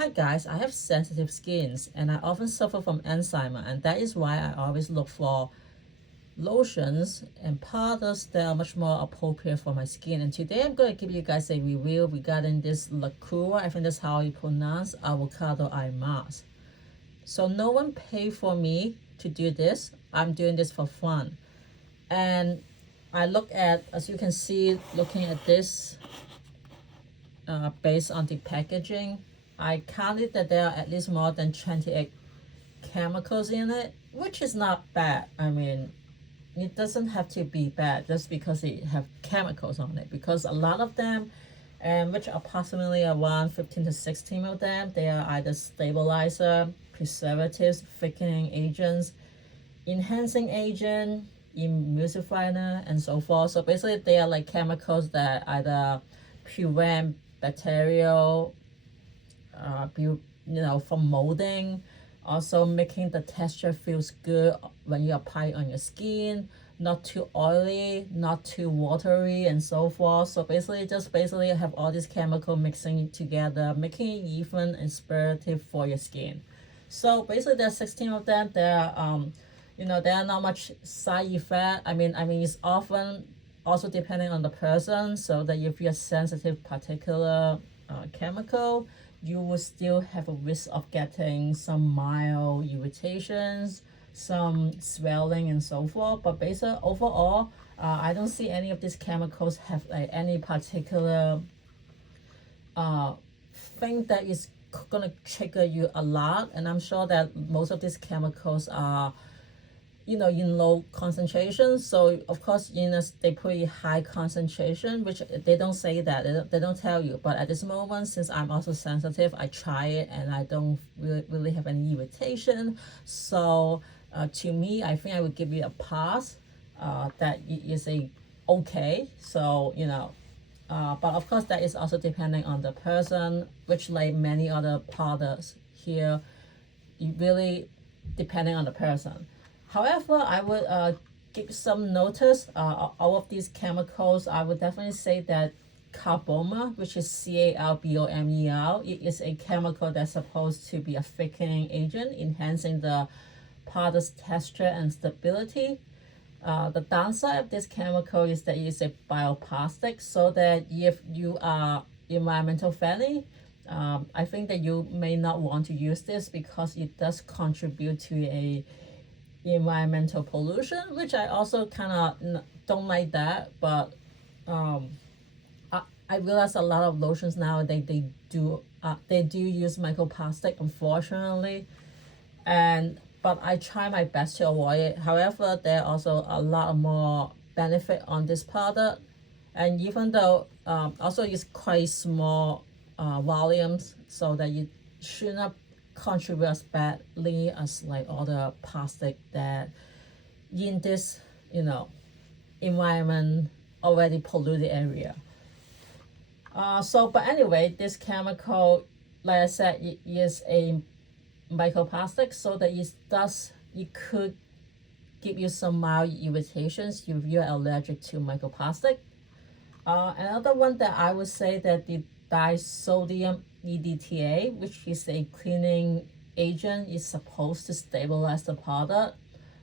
Hi guys, I have sensitive skins and I often suffer from eczema, and that is why I always look for lotions and powders that are much more appropriate for my skin. And today I'm going to give you guys a review regarding this Lacura, I think that's how you pronounce, avocado eye mask. So no one paid for me to do this. I'm doing this for fun. And I look at, as you can see, looking at this, based on the packaging, I counted that there are at least more than 28 chemicals in it, which is not bad. I mean, it doesn't have to be bad just because it have chemicals on it, because a lot of them, and which approximately around 15 to 16 of them, they are either stabilizer, preservatives, thickening agents, enhancing agent, emulsifier, and so forth. So basically they are like chemicals that either prevent bacterial from molding, also making the texture feels good when you apply it on your skin, not too oily, not too watery, and so forth. So basically have all these chemical mixing together, making it even inspirative for your skin. So basically there are 16 of them. There are not much side effect. I mean it's often also depending on the person, so that if you're sensitive particular chemical, you will still have a risk of getting some mild irritations, some swelling, and so forth. But basically overall, I don't see any of these chemicals have any particular thing that is gonna trigger you a lot. And I'm sure that most of these chemicals are in low concentration. So of course, they pretty high concentration, which they don't say that, they don't tell you. But at this moment, since I'm also sensitive, I try it and I don't really have any irritation. So to me, I think I would give it a pass. That is a okay. So but of course that is also depending on the person, which like many other products here, it really depending on the person. However, I would give some notice. All of these chemicals, I would definitely say that carbomer, which is CARBOMER, it is a chemical that's supposed to be a thickening agent, enhancing the powder's texture and stability. The downside of this chemical is that it is a bioplastic, so that if you are environmental friendly, I think that you may not want to use this because it does contribute to a environmental pollution, which I also kind of don't like that. But I realize a lot of lotions now they do use microplastic, unfortunately, but I try my best to avoid it. However, there are also a lot more benefit on this product, and even though also it's quite small volumes, so that you should not contribute as badly as like all the plastic that in this environment already polluted area. But anyway, this chemical, like I said, it is a microplastic, so that it could give you some mild irritations if you're allergic to microplastic. Another one that I would say that the disodium EDTA, which is a cleaning agent, is supposed to stabilize the product,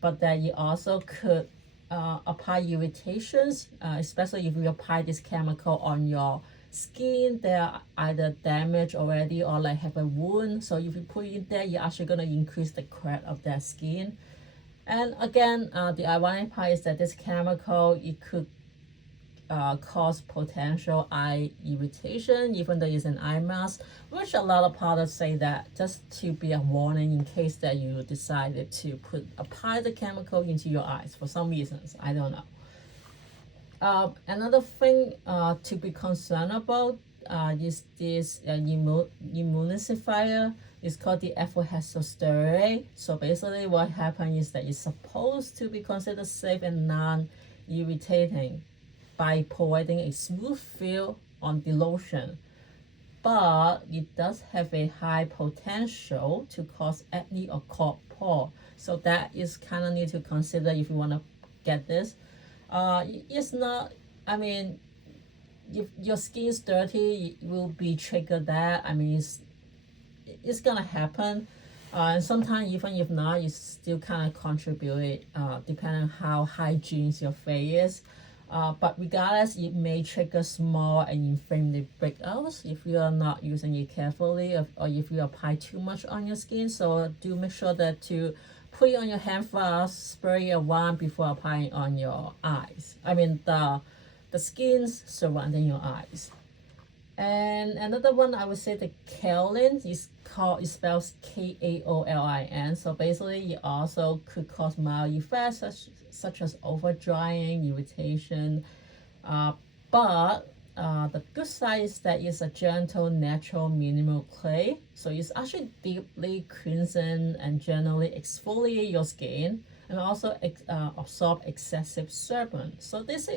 but that it also could apply irritations, especially if you apply this chemical on your skin. They're either damaged already or like have a wound. So if you put it in there, you're actually going to increase the crack of that skin. And again, the ironic part is that this chemical, it could cause potential eye irritation, even though it's an eye mask, which a lot of products say that just to be a warning in case that you decided to apply the chemical into your eyes for some reasons. I don't know. Another thing to be concerned about is this emulsifier. It's called the ethyl So basically what happens is that it's supposed to be considered safe and non-irritating by providing a smooth feel on the lotion, but it does have a high potential to cause acne or clog pore. So that is kind of need to consider if you want to get this. It's not, I mean, if your skin is dirty, it will be triggered that. I mean, it's gonna happen. And sometimes even if not, you still kind of contribute, depending on how hygienic your face is. But regardless, it may trigger small and inflamed breakouts if you are not using it carefully, or if you apply too much on your skin. So do make sure that to put it on your hand first, spray it once before applying on your eyes. I mean the skins surrounding your eyes. And another one, I would say the kaolin is called, it spells Kaolin. So basically, it also could cause mild effects such as over drying, irritation. But the good side is that it's a gentle, natural, minimal clay. So it's actually deeply cleansing and gently exfoliate your skin, and also absorb excessive sebum. So this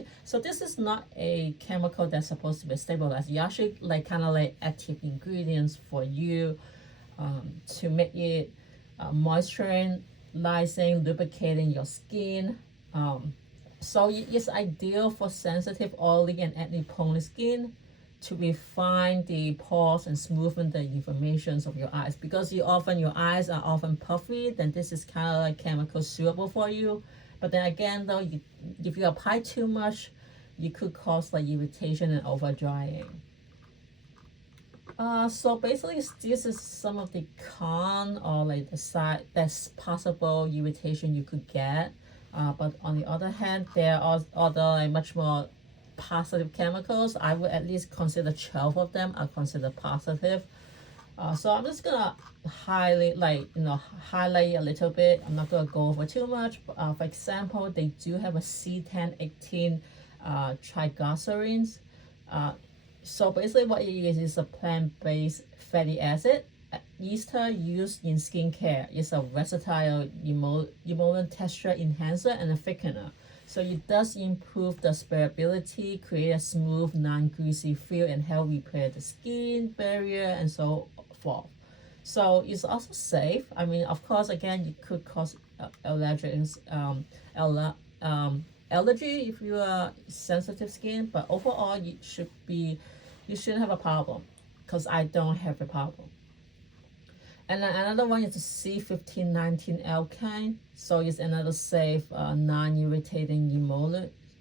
is not a chemical that's supposed to be stabilized. You actually like kind of like active ingredients for you, to make it moisturizing, lubricating your skin. So it's ideal for sensitive, oily, and acne-prone skin to refine the pores and smoothen the informations of your eyes, because your eyes are often puffy. Then this is kind of like chemical suitable for you. But then again, though, if you apply too much, you could cause like irritation and over drying. So basically, this is some of the con, or like the side that's possible irritation you could get. But on the other hand, there are other like much more positive chemicals. I would at least consider 12 of them are considered positive. So I'm just gonna highlight a little bit. I'm not gonna go over too much. For example, they do have a C1018 triglycerides. So basically what it is a plant-based fatty acid ester used in skincare. It's a versatile emollient texture enhancer and a thickener. So it does improve the spreadability, create a smooth, non-greasy feel, and help repair the skin barrier and so forth. So it's also safe. I mean, of course, again, it could cause allergies, allergy if you are sensitive skin, but overall, you shouldn't have a problem, because I don't have a problem. And then another one is the C1519 alkyne. So it's another safe, non-irritating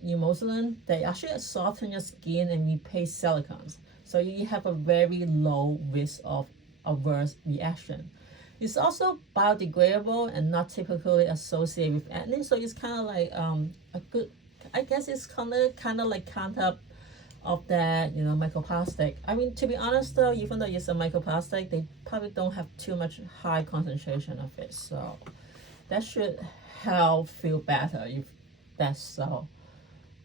emulsion. They actually soften your skin and replace silicones. So you have a very low risk of adverse reaction. It's also biodegradable and not typically associated with acne. So it's kind of like a good, I guess it's kind of like counter of that, microplastic. I mean, to be honest though, even though it's a microplastic, they probably don't have too much high concentration of it. So that should help feel better if that's so.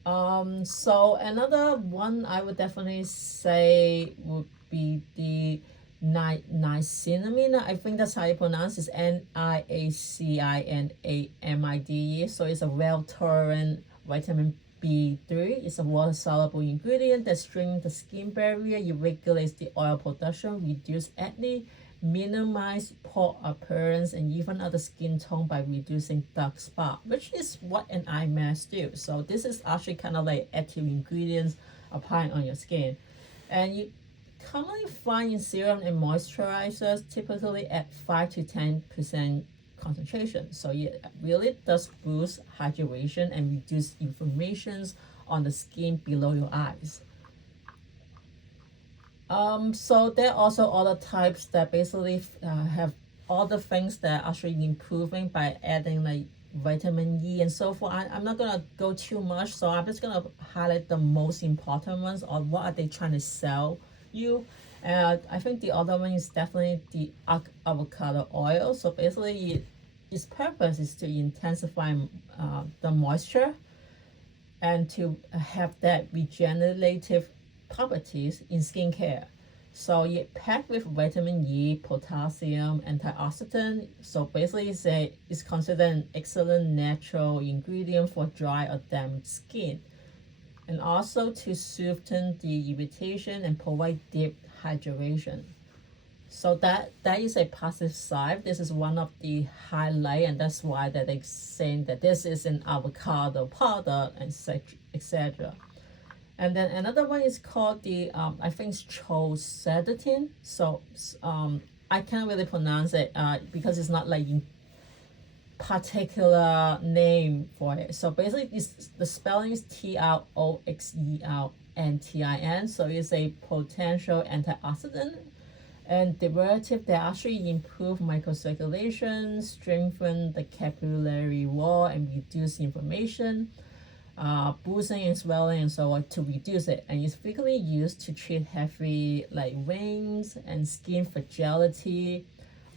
So another one I would definitely say would be the niacinamide. I think that's how you pronounce it. Niacinamide. So it's a well-tolerant vitamin B3. It's a water-soluble ingredient that strengthens the skin barrier. It regulates the oil production, reduce acne, minimize pore appearance, and even other skin tone by reducing dark spot, which is what an eye mask do. So this is actually kind of like active ingredients applying on your skin. And you commonly find in serum and moisturizers, typically at 5 to 10% concentration. So it really does boost hydration and reduce inflammations on the skin below your eyes. So there are also other types that basically have all the things that are actually improving by adding like vitamin E and so forth. I'm not gonna go too much, so I'm just gonna highlight the most important ones, or what are they trying to sell you. And I think the other one is definitely the avocado oil. So basically its purpose is to intensify the moisture and to have that regenerative properties in skincare. So it packed with vitamin E, potassium, antioxidant. So basically it's considered an excellent natural ingredient for dry or damaged skin. And also to soothe the irritation and provide deep hydration. So that is a positive side. This is one of the highlight, and that's why that they're saying that this is an avocado powder and etc. And then another one is called the I think it's chosedatin. So I can't really pronounce it because it's not like particular name for it. So basically, the spelling is TROXELNTIN. So it's a potential antioxidant and derivative that actually improve microcirculation, strengthen the capillary wall, and reduce inflammation, boosting and swelling and so on to reduce it. And it's frequently used to treat heavy like veins and skin fragility.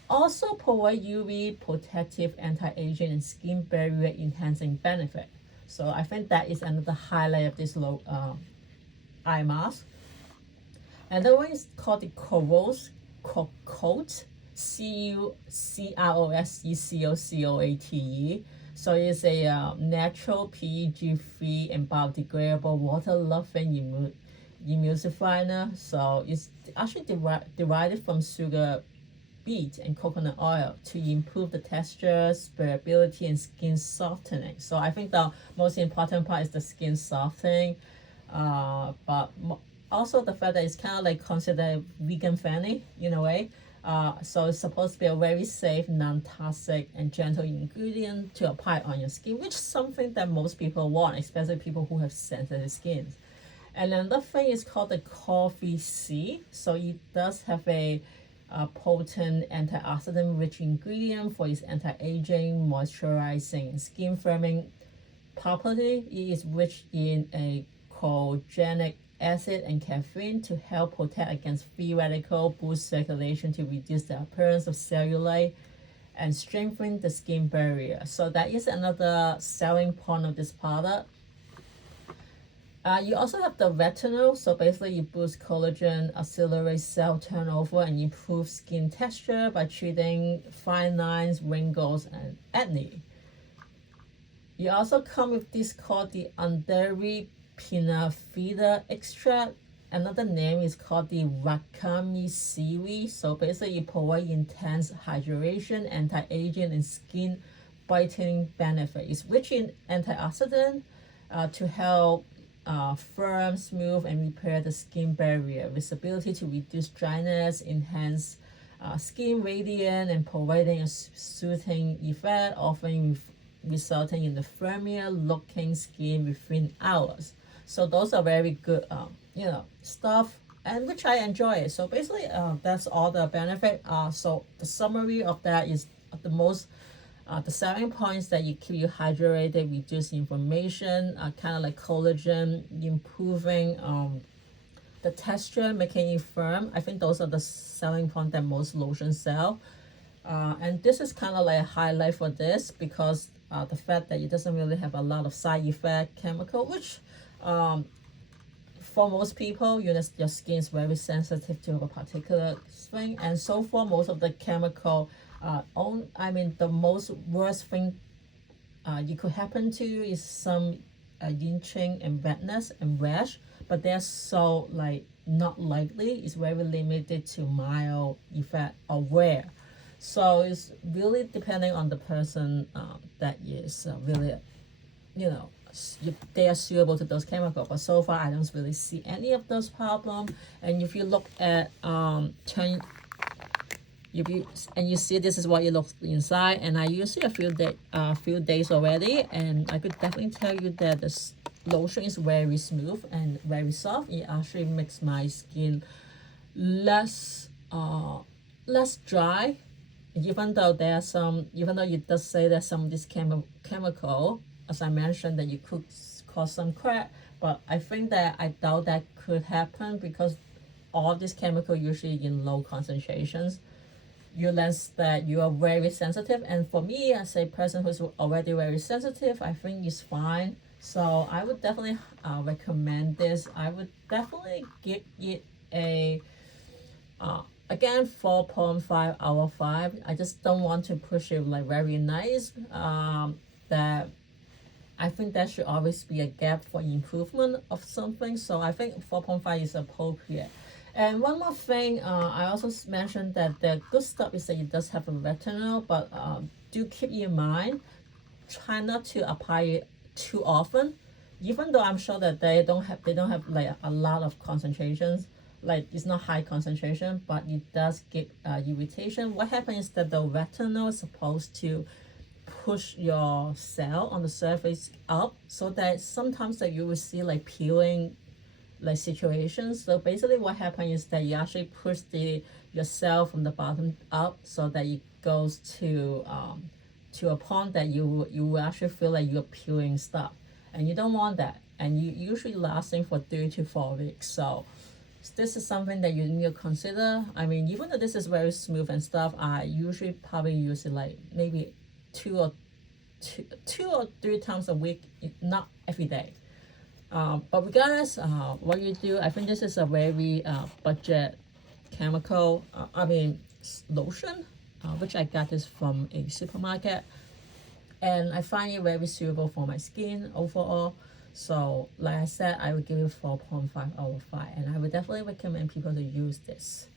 Also provide UV protective, anti-aging, and skin barrier enhancing benefit. So I think that is another highlight of this eye mask. And the one is called the Coat, CUCROSECOCOATE. So it's a natural PEG-free and biodegradable water-loving emulsifier. So it's actually derived from sugar beet and coconut oil to improve the texture, spreadability, and skin softening. So I think the most important part is the skin softening, but also the fact that it's kind of like considered vegan friendly in a way. So it's supposed to be a very safe, non-toxic, and gentle ingredient to apply on your skin, which is something that most people want, especially people who have sensitive skins. And another thing is called the coffee seed. So it does have a potent antioxidant-rich ingredient for its anti-aging, moisturizing, skin firming property. It is rich in a collagen acid and caffeine to help protect against free radical, boost circulation to reduce the appearance of cellulite, and strengthen the skin barrier. So that is another selling point of this product. You also have the retinol. So basically you boost collagen, accelerate cell turnover, and improve skin texture by treating fine lines, wrinkles, and acne. You also come with this called the Underi Pinafida extract. Another name is called the Wakami seaweed. So basically you provide intense hydration, anti-aging, and skin brightening benefit. It's rich in antioxidant to help firm, smooth, and repair the skin barrier, with ability to reduce dryness, enhance skin radiance, and providing a soothing effect, often resulting in the firmer looking skin within hours. So those are very good, stuff, and which I enjoy. So basically, that's all the benefit. So the summary of that is the selling points that you keep you hydrated, reduce inflammation, kind of like collagen, improving the texture, making it firm. I think those are the selling point that most lotions sell. And this is kind of like a highlight for this because the fact that it doesn't really have a lot of side effect chemical, which for most people, your skin is very sensitive to a particular thing, and so far most of the chemical, the most worst thing you could happen to you is some itching and redness and rash, but they're so like not likely. It's very limited to mild effect or wear. So it's really depending on the person that is really, they are suitable to those chemicals. But so far, I don't really see any of those problems. And if you look at you see this is what it looks inside, and I use it a few days already, and I could definitely tell you that the lotion is very smooth and very soft. It actually makes my skin less dry. Even though it does say that some of this chemical, as I mentioned, that you could cause some crack, but I think that I doubt that could happen because all of this chemical usually in low concentrations. You learn that you are very sensitive, and for me as a person who's already very sensitive, I think it's fine. So I would definitely recommend this. I would definitely give it a again 4.5 out of 5. I just don't want to push it like very nice. That I think there should always be a gap for improvement of something. So I think 4.5 is appropriate. And one more thing, I also mentioned that the good stuff is that it does have a retinol, but do keep in mind, try not to apply it too often. Even though I'm sure that they don't have like a lot of concentrations like it's not high concentration, but it does give irritation. What happens is that the retinol is supposed to push your cell on the surface up, so that sometimes that you will see like peeling like situations. So basically what happens is that you actually push your cell from the bottom up, so that it goes to a point that you will actually feel like you're peeling stuff, and you don't want that, and you usually lasting for 3 to 4 weeks. So this is something that you need to consider. I mean, even though this is very smooth and stuff, I usually probably use it like maybe two or 3 times a week, not every day. But regardless, what you do, I think this is a very budget chemical, lotion, which I got this from a supermarket. And I find it very suitable for my skin overall. So like I said, I would give it 4.5 out of 5. And I would definitely recommend people to use this.